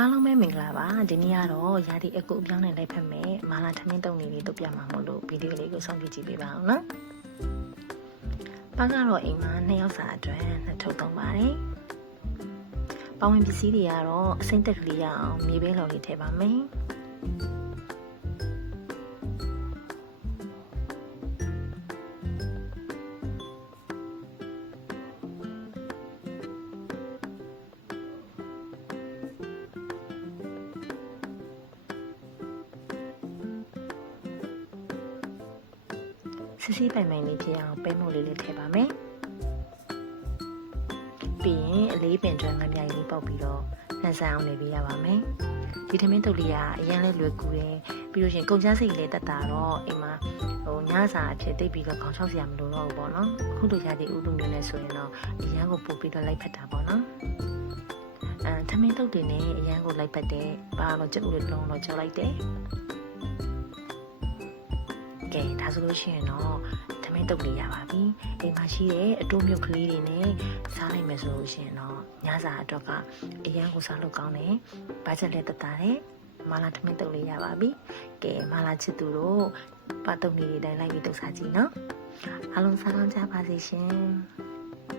အားလုံးပဲမင်္ဂလာပါဒီနေ့ကတော့ရာသီအကူအပြောင်းနဲ့လိုက်ဖက်မယ်မာလာထမင်းတုံနေလေးတို့ပြမှာမို့လို့ဗီဒီယိုလေးကိုဆောင်ကြည့်ကြည့်ပေးပါအောင်နော်ပန်းကတော့အိမ်မှာ2ယောက်စာအတွက်နှစ်ထုပ်သုံးပါတယ်ပဝင်ပစ္စည်းတွေကတော့အစိမ့်တက်ကလေးရအောင်မြေပဲလော်လေးထည့်ပါမယ်စီပိုင်လေးဖြစ်အောင်ပဲမို့လေးထည့်ပါမယ်ပြီးရင်အလေးပင်ကျွမ်းငပြိုင်လေးပေါက်ပြီးတော့နှံဆန်အောင်နေပြရပါမယ်ဒီထမင်းတုပ်လေးကအရင်လဲလွယ်ကူတယ်ပြီးလို့ရှိရင်ကုန်ကျစရိတ်လေးတက်တာတော့အိမ်မှာညစာအဖြစ်တိတ်ပြီးတော့ခေါင်းချောက်စရာမလိုတော့ဘူးပေါ့နော်အခုတို့ရတဲ့ဥတုမျိုးနဲ့ဆိုရင်တော့အရန်ကိုပို့ပြီးတော့လိုက်ဖက်တာပေါ့နော်ထမင်းတုပ်တွေနဲ့အရန်ကိုလိုက်ဖက်တယ်ပါတော့ကျုပ်တို့လုံးတော့ကြောက်လိုက်တယ်ကဲဒါဆိုလို့ရှိရင်တော့ထမင်းတုပ်လေးရပါပြီအိမ်မှာရှိတဲ့အတိုးမြုပ်ကလေးတွေနဲ့စားနိုင်မယ်ဆိုလို့ရှိရင်တော့ညစာအတွက်ကအရန်ကိုစားလို့ကောင်းတယ်ဘာချက်လဲတက်တာတယ်မာလာထမင်းတုပ်လေးရပါပြီကဲမာလာချစ်သူတို့ပတ်တုပ်လေးတွေတိုင်းလိုက်ပြီးတုပ်စားကြည့်နော်အားလုံးစားကောင်းကြပါစေရှင်